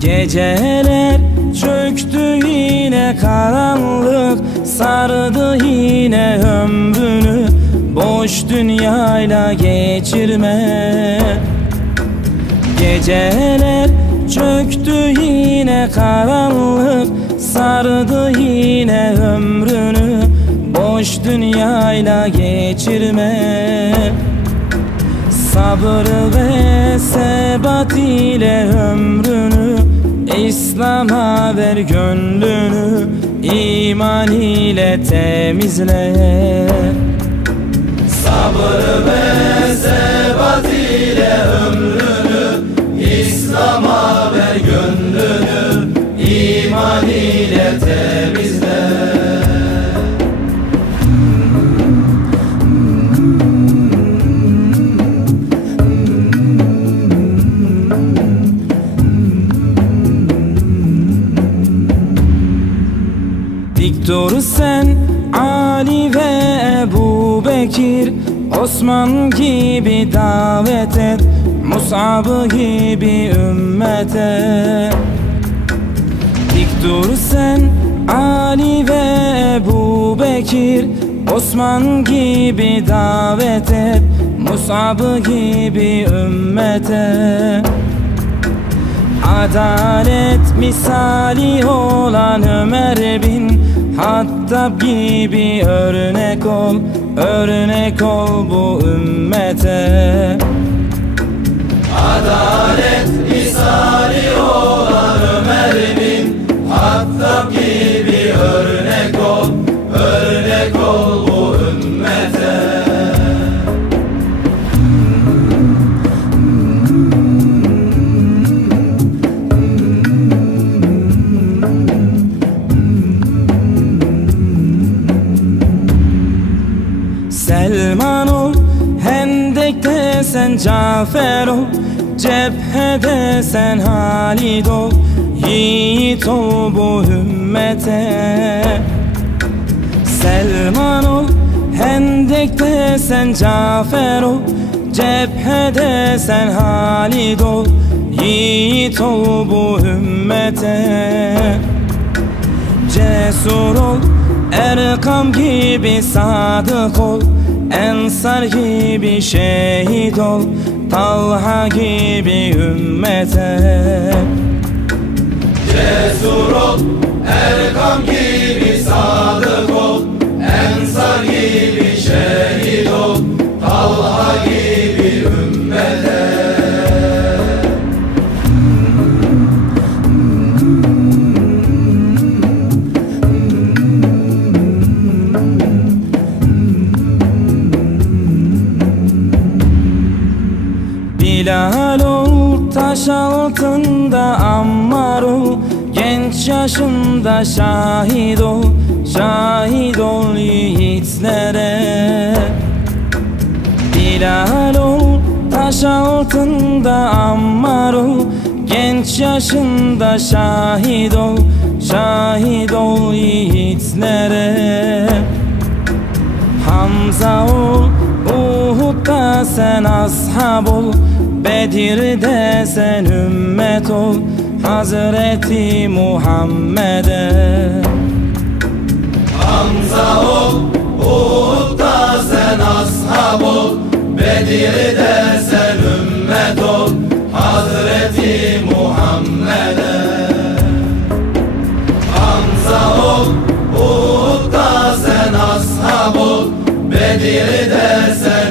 Geceler çöktü yine karanlık Sardı yine ömrünü. Boş dünyayla geçirme. Geceler çöktü yine karanlık Sardı yine ömrünü. Boş dünyayla geçirme. Sabır ve sebat ile ömrünü İslam'a ver gönlünü iman ile temizle. Sabır ve sebat ile ömrünü dur sen Ali ve Ebu Bekir Osman gibi davet et Musab gibi ümmete Dik dur sen Ali ve Ebu Bekir Osman gibi davet et Musab gibi ümmete Adalet misali olan Ömer bin Hattab gibi örnek ol Örnek ol bu ümmete. Adalet misali olan Ömer bin Hattab gibi örnek Selman ol Hendek'te sen Cafer ol Cephede sen Halid ol Yiğit ol bu ümmete. Selman ol Hendek'te sen Cafer ol Cephede sen Halid ol Yiğit ol bu ümmete. Cesur ol Erkam gibi sadık ol Ensar gibi şehit ol Talha gibi ümmete. Cesur ol Erkam gibi taş altında ammar ol Genç yaşında şahit ol Şahit ol yiğitlere. Bilal ol taş altında ammar ol Genç yaşında şahit ol Şahit ol yiğitlere. Hamza ol Uhud'da sen ashab ol Bedir'de sen ümmet ol Hazreti Muhammed'e. Hamza ol Uhud'da sen ashab ol. Bedir'de sen ümmet ol Hazreti Muhammed'e. Hamza ol Uhud'da sen ashab ol. Bedir'de sen